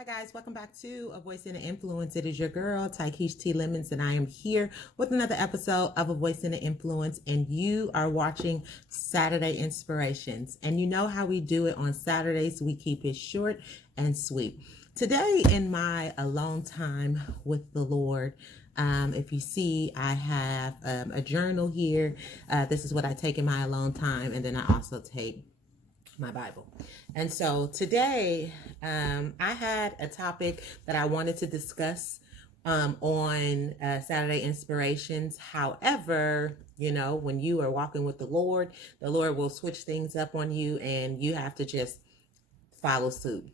Hi guys, welcome back to A Voice and an Influence. It is your girl, Tykeesh T. Lemons, and I am here with another episode of A Voice and an Influence, and you are watching Saturday Inspirations. And you know how we do it on Saturdays, we keep it short and sweet. Today in my alone time with the Lord, if you see, I have a journal here. This is what I take in my alone time, and then I also take my Bible. And so today, I had a topic that I wanted to discuss on Saturday Inspirations. However, you know, when you are walking with the Lord will switch things up on you and you have to just follow suit.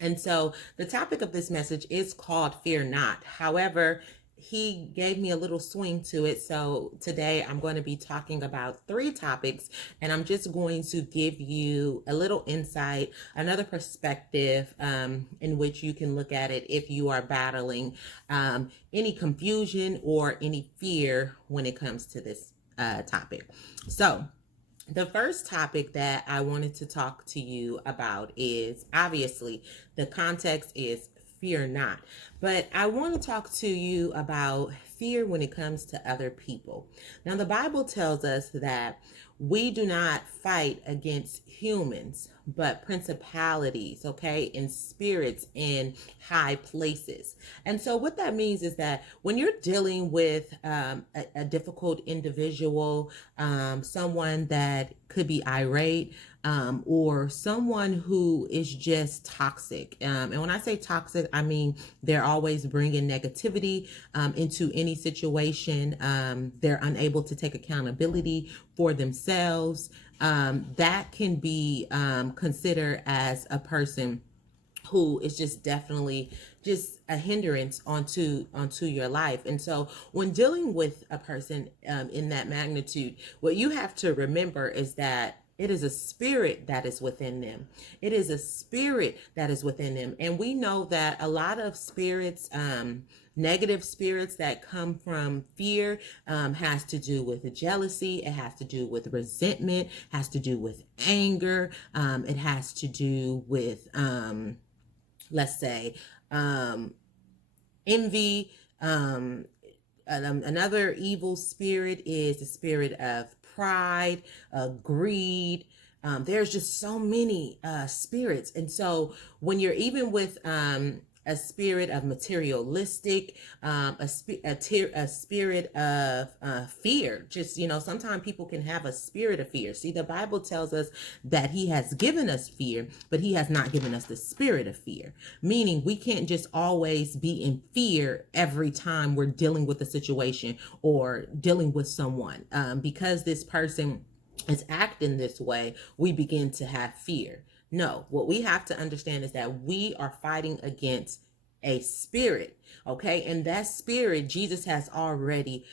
And so the topic of this message is called Fear Not. However, he gave me a little swing to it. So today I'm going to be talking about 3 topics, and I'm just going to give you a little insight, another perspective in which you can look at it if you are battling any confusion or any fear when it comes to this topic. So the first topic that I wanted to talk to you about is, obviously, the context is fear not. But I want to talk to you about fear when it comes to other people. Now, the Bible tells us that we do not fight against humans, but principalities, okay, and spirits in high places. And so what that means is that when you're dealing with a difficult individual, someone that could be irate, or someone who is just toxic. And when I say toxic, I mean they're always bringing negativity into any situation. They're unable to take accountability for themselves. That can be considered as a person who is just definitely just a hindrance onto your life. And so when dealing with a person in that magnitude, what you have to remember is that it is a spirit that is within them. It is a spirit that is within them. And we know that a lot of spirits, negative spirits that come from fear, has to do with jealousy. It has to do with resentment, has to do with anger. It has to do with, let's say, envy. Another evil spirit is the spirit of pride, greed. There's just so many spirits. And so when you're even with a spirit of materialistic, a spirit of fear, just, you know, sometimes people can have a spirit of fear. See, the Bible tells us that he has given us fear, but he has not given us the spirit of fear, meaning we can't just always be in fear every time we're dealing with a situation or dealing with someone. Because this person is acting this way, we begin to have fear. No, what we have to understand is that we are fighting against a spirit, okay? And that spirit, Jesus has already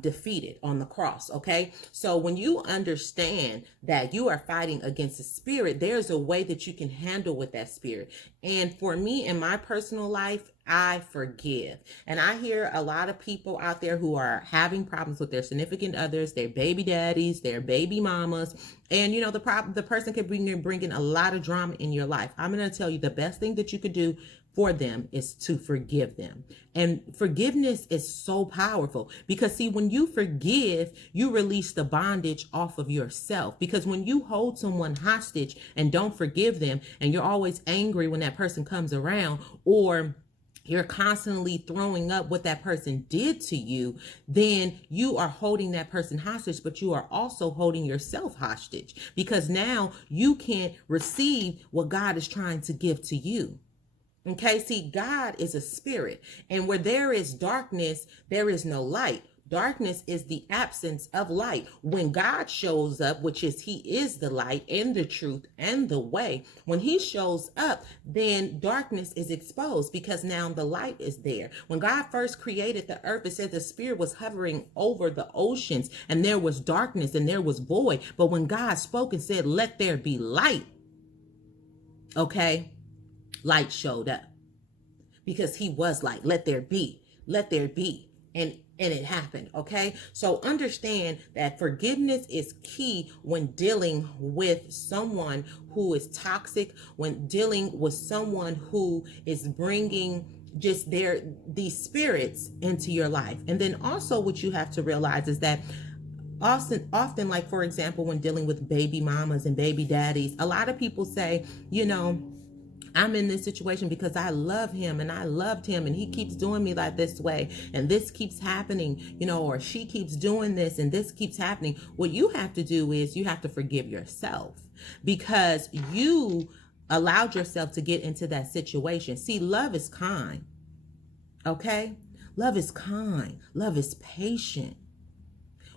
defeated on the cross, okay? So when you understand that you are fighting against a spirit, there's a way that you can handle with that spirit. And for me, in my personal life, I forgive. And I hear a lot of people out there who are having problems with their significant others, their baby daddies, their baby mamas. And you know, the person can bring in a lot of drama in your life. I'm going to tell you the best thing that you could do for them is to forgive them. And forgiveness is so powerful because, see, when you forgive, you release the bondage off of yourself. Because when you hold someone hostage and don't forgive them, and you're always angry when that person comes around, or you're constantly throwing up what that person did to you, then you are holding that person hostage, but you are also holding yourself hostage because now you can't receive what God is trying to give to you. Okay, see, God is a spirit, and where there is darkness, there is no light. Darkness is the absence of light. When God shows up, which is he is the light and the truth and the way, when he shows up, then darkness is exposed because now the light is there. When God first created the earth, it said the spirit was hovering over the oceans and there was darkness and there was void. But when God spoke and said, let there be light, okay, light showed up because he was light. Let there be, let there be. And and it happened. Okay, so understand that forgiveness is key when dealing with someone who is toxic, when dealing with someone who is bringing just these spirits into your life. And then also what you have to realize is that often, like for example, when dealing with baby mamas and baby daddies, a lot of people say, I'm in this situation because I love him and I loved him and he keeps doing me like this way and this keeps happening, or she keeps doing this and this keeps happening. What you have to do is you have to forgive yourself because you allowed yourself to get into that situation. See, love is kind. Okay? Love is kind. Love is patient.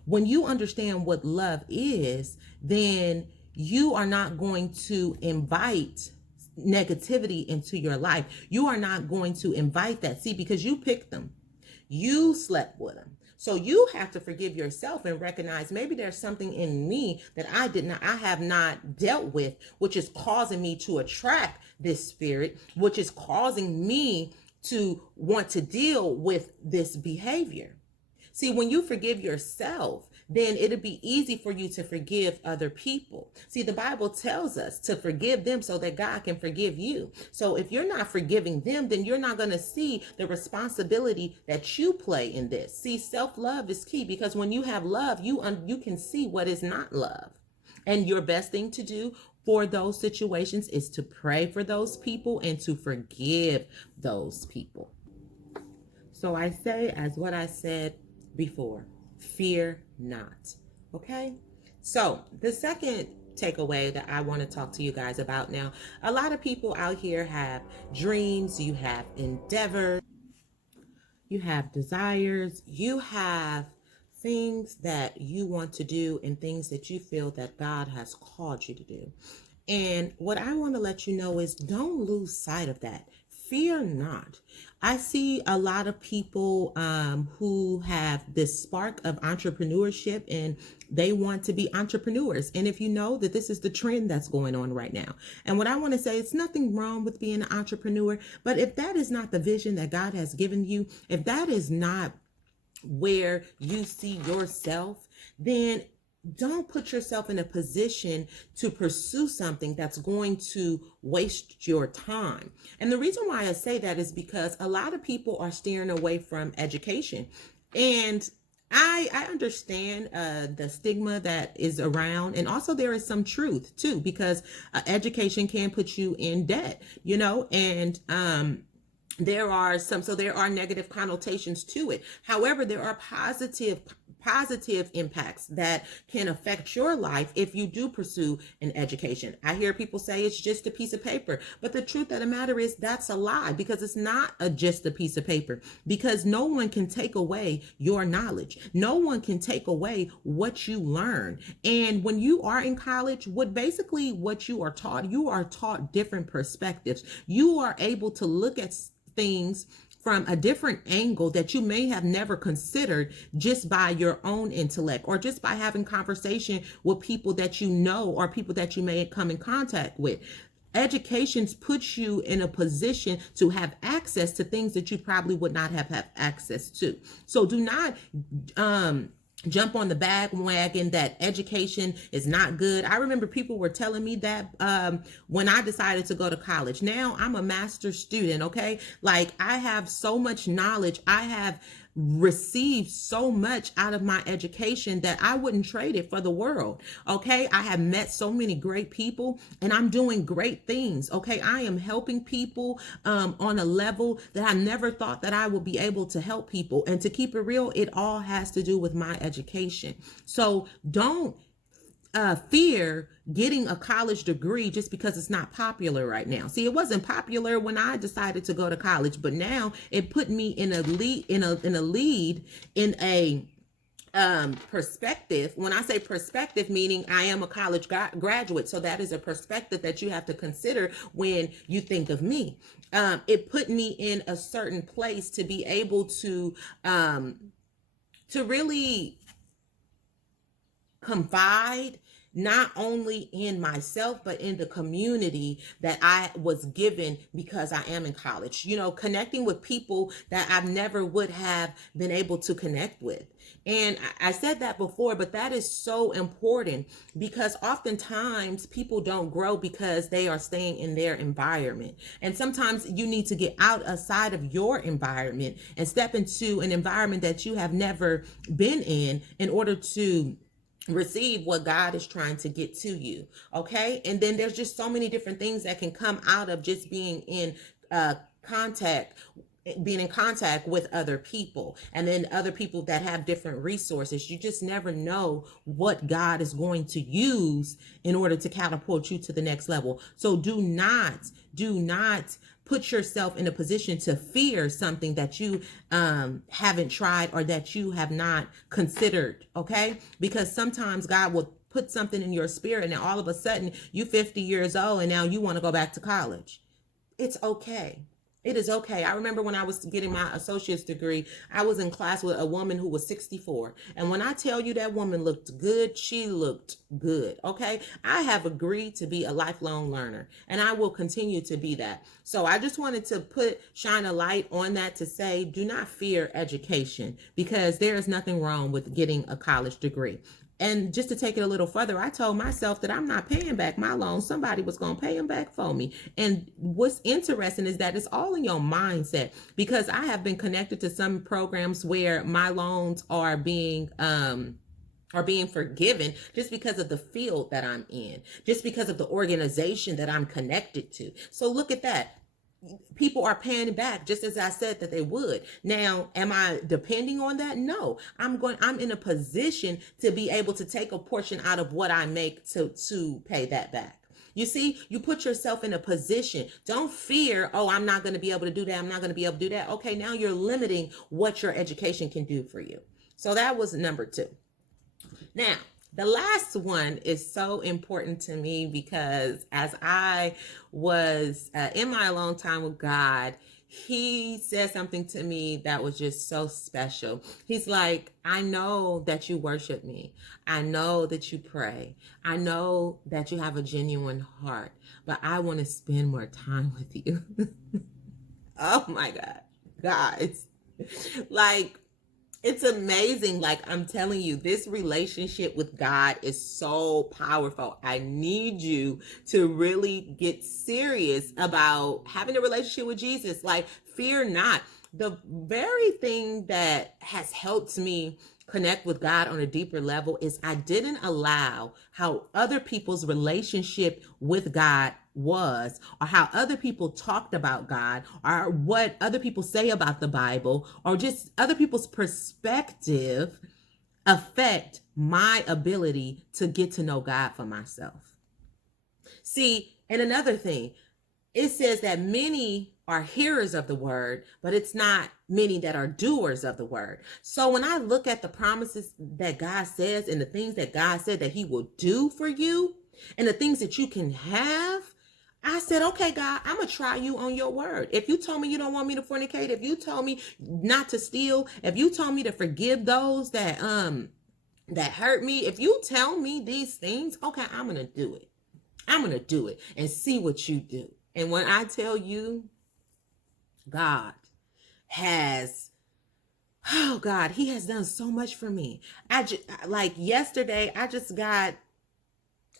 When you understand what love is, then you are not going to invite negativity into your life. You are not going to invite that. See, because you picked them. You slept with them. So you have to forgive yourself and recognize maybe there's something in me that I have not dealt with, which is causing me to attract this spirit, which is causing me to want to deal with this behavior. See, when you forgive yourself, then it'll be easy for you to forgive other people. See, the Bible tells us to forgive them so that God can forgive you. So if you're not forgiving them, then you're not going to see the responsibility that you play in this. See, self-love is key because when you have love, you can see what is not love. And your best thing to do for those situations is to pray for those people and to forgive those people. So I say, as what I said before, fear not. Okay? So the second takeaway that I want to talk to you guys about now, a lot of people out here have dreams, you have endeavors, you have desires, you have things that you want to do and things that you feel that God has called you to do. And what I want to let you know is don't lose sight of that. Fear not. I see a lot of people who have this spark of entrepreneurship and they want to be entrepreneurs. And if you know that this is the trend that's going on right now. And what I want to say, it's nothing wrong with being an entrepreneur, but if that is not the vision that God has given you, if that is not where you see yourself, then don't put yourself in a position to pursue something that's going to waste your time. And the reason why I say that is because a lot of people are steering away from education. And I understand the stigma that is around. And also there is some truth too, because education can put you in debt, and there are negative connotations to it. However, there are positive impacts that can affect your life if you do pursue an education. I hear people say it's just a piece of paper, but the truth of the matter is that's a lie, because it's not just a piece of paper, because no one can take away your knowledge. No one can take away what you learn. And when you are in college, what you are taught different perspectives. You are able to look at things from a different angle that you may have never considered just by your own intellect or just by having conversation with people that you know or people that you may come in contact with. Education puts you in a position to have access to things that you probably would not have access to. So do not jump on the bandwagon that education is not good. I remember people were telling me that when I decided to go to college. Now I'm a master's student, okay? Like I have so much knowledge. I have received so much out of my education that I wouldn't trade it for the world. Okay. I have met so many great people and I'm doing great things. Okay. I am helping people on a level that I never thought that I would be able to help people. And to keep it real, it all has to do with my education. So don't fear getting a college degree just because it's not popular right now. See, it wasn't popular when I decided to go to college, but now it put me in a perspective. When I say perspective, meaning I am a college graduate. So that is a perspective that you have to consider when you think of me. It put me in a certain place to be able to really confide not only in myself, but in the community that I was given because I am in college. You know, connecting with people that I never would have been able to connect with. And I said that before, but that is so important because oftentimes people don't grow because they are staying in their environment. And sometimes you need to get outside of your environment and step into an environment that you have never been in order to receive what God is trying to get to you. Okay. And then there's just so many different things that can come out of just being in contact being in contact with other people, and then other people that have different resources. You just never know what God is going to use in order to catapult you to the next level. So do not put yourself in a position to fear something that you haven't tried or that you have not considered. Okay, because sometimes God will put something in your spirit and all of a sudden you 50 years old and now you want to go back to college. It's okay. It is okay. I remember when I was getting my associate's degree, I was in class with a woman who was 64. And when I tell you that woman looked good, she looked good. Okay. I have agreed to be a lifelong learner and I will continue to be that. So I just wanted to shine a light on that to say, do not fear education because there is nothing wrong with getting a college degree. And just to take it a little further, I told myself that I'm not paying back my loan. Somebody was going to pay them back for me. And what's interesting is that it's all in your mindset, because I have been connected to some programs where my loans are being forgiven just because of the field that I'm in, just because of the organization that I'm connected to. So look at that. People are paying it back just as I said that they would. Now, am I depending on that? No, I'm in a position to be able to take a portion out of what I make to pay that back. You see, you put yourself in a position. Don't fear, oh, I'm not going to be able to do that. I'm not going to be able to do that. Okay, now you're limiting what your education can do for you. So that was number 2. Now, the last one is so important to me because as I was in my alone time with God, he said something to me that was just so special. He's like, I know that you worship me. I know that you pray. I know that you have a genuine heart, but I want to spend more time with you. Oh my God, guys, like, it's amazing. Like, I'm telling you, this relationship with God is so powerful. I need you to really get serious about having a relationship with Jesus. Like, fear not. The very thing that has helped me connect with God on a deeper level is I didn't allow how other people's relationship with God was, or how other people talked about God, or what other people say about the Bible, or just other people's perspective affect my ability to get to know God for myself. See, and another thing, it says that many are hearers of the word, but it's not many that are doers of the word. So when I look at the promises that God says and the things that God said that he will do for you and the things that you can have, I said, okay, God, I'm going to try you on your word. If you told me you don't want me to fornicate, if you told me not to steal, if you told me to forgive those that hurt me, if you tell me these things, okay, I'm going to do it. I'm going to do it and see what you do. And when I tell you, God has, oh God, he has done so much for me. Like yesterday, I just got,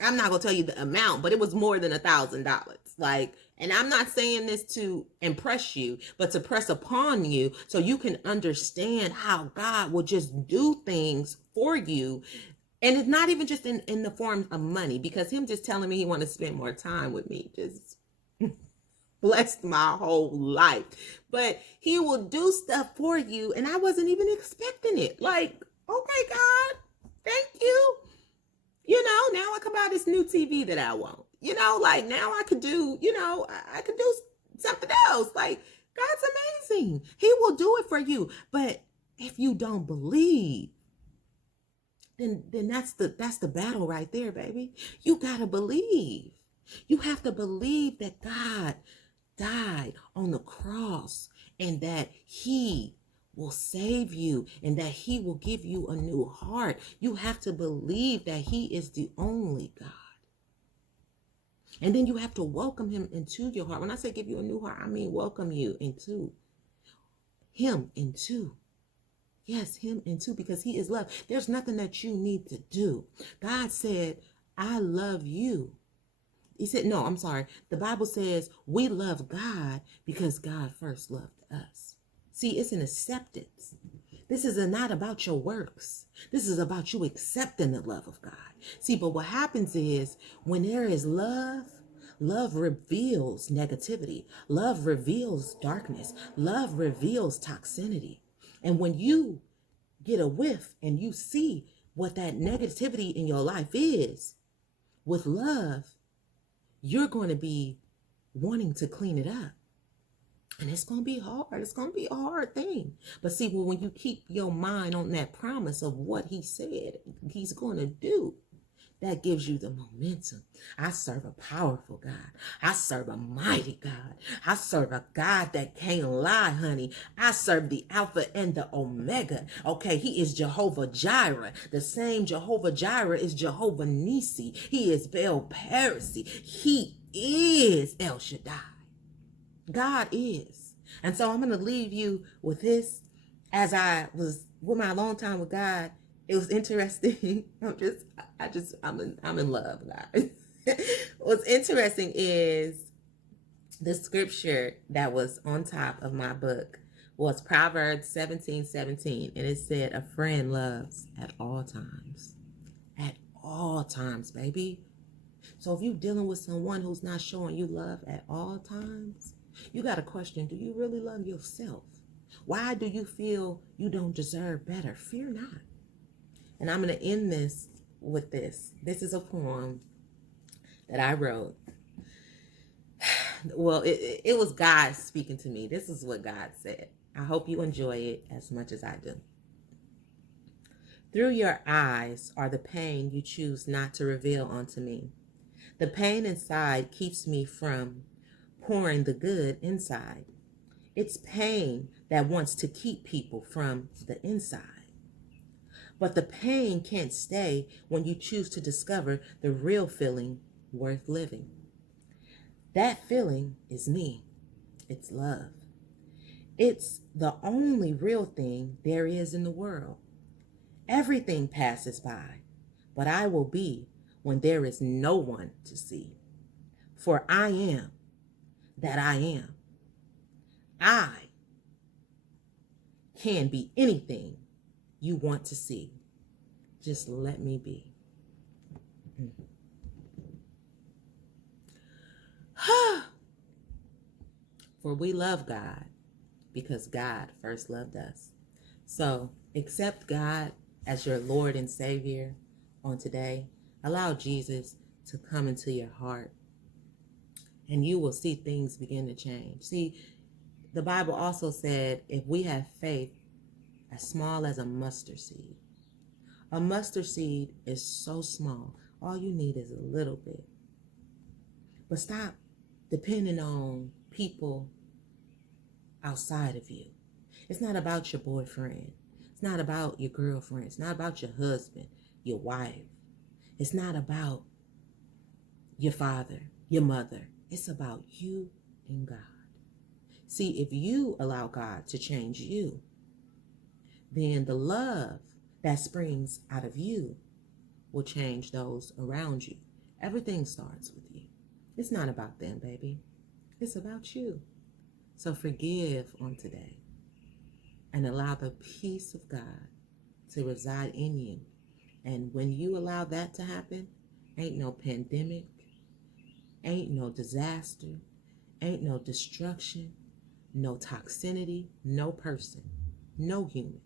I'm not gonna tell you the amount, but it was more than $1,000. Like, and I'm not saying this to impress you, but to press upon you so you can understand how God will just do things for you. And it's not even just in the form of money, because him just telling me he want to spend more time with me just blessed my whole life. But he will do stuff for you, and I wasn't even expecting it. Like, okay, God, thank you. You know, now I can buy this new TV that I want. You know, like now I could do, you know, I could do something else. Like, God's amazing. He will do it for you. But if you don't believe, then that's the battle right there, baby. You gotta believe. You have to believe that God died on the cross and that he will will save you and that he will give you a new heart. You have to believe that he is the only God. And then you have to welcome him into your heart. When I say give you a new heart, I mean welcome you into him into. Yes, him into, because he is love. There's nothing that you need to do. God said, I love you. He said, no, I'm sorry. The Bible says we love God because God first loved us. See, it's an acceptance. This is not about your works. This is about you accepting the love of God. See, but what happens is when there is love, love reveals negativity. Love reveals darkness. Love reveals toxicity. And when you get a whiff and you see what that negativity in your life is, with love, you're going to be wanting to clean it up. And it's going to be hard. It's going to be a hard thing. But see, well, when you keep your mind on that promise of what he said he's going to do, that gives you the momentum. I serve a powerful God. I serve a mighty God. I serve a God that can't lie, honey. I serve the Alpha and the Omega. Okay, he is Jehovah Jireh. The same Jehovah Jireh is Jehovah Nisi. He is Baal Perisi. He is El Shaddai. God is. And so I'm going to leave you with this. As I was with my long time with God, it was interesting. I'm in love, guys. What's interesting is the scripture that was on top of my book was Proverbs 17:17. And it said, a friend loves at all times. At all times, baby. So if you're dealing with someone who's not showing you love at all times, you got to question, do you really love yourself? Why do you feel you don't deserve better? Fear not. And I'm going to end this with this. This is a poem that I wrote. Well, it was God speaking to me. This is what God said. I hope you enjoy it as much as I do. Through your eyes are the pain you choose not to reveal onto me. The pain inside keeps me from pouring the good inside. It's pain that wants to keep people from the inside. But the pain can't stay when you choose to discover the real feeling worth living. That feeling is me. It's love. It's the only real thing there is in the world. Everything passes by, but I will be when there is no one to see. For I am that I am. I can be anything you want to see. Just let me be. For we love God because God first loved us. So accept God as your Lord and Savior on today. Allow Jesus to come into your heart, and you will see things begin to change. See, the Bible also said if we have faith as small as a mustard seed. A mustard seed is so small. All you need is a little bit. But stop depending on people outside of you. It's not about your boyfriend. It's not about your girlfriend. It's not about your husband, your wife. It's not about your father, your mother. It's about you and God. See, if you allow God to change you, then the love that springs out of you will change those around you. Everything starts with you. It's not about them, baby. It's about you. So forgive on today and allow the peace of God to reside in you. And when you allow that to happen, ain't no pandemic, ain't no disaster, ain't no destruction, no toxicity, no person, no human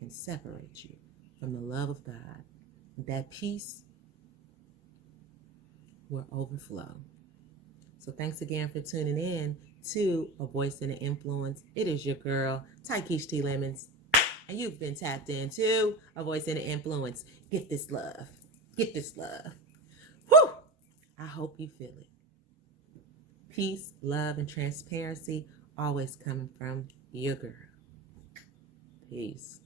can separate you from the love of God. That peace will overflow. So thanks again for tuning in to A Voice and an Influence. It is your girl, Tykeisha T. Lemons, and you've been tapped into A Voice and an Influence. Get this love. Get this love. Whew! I hope you feel it. Peace, love, and transparency always coming from your girl. Peace.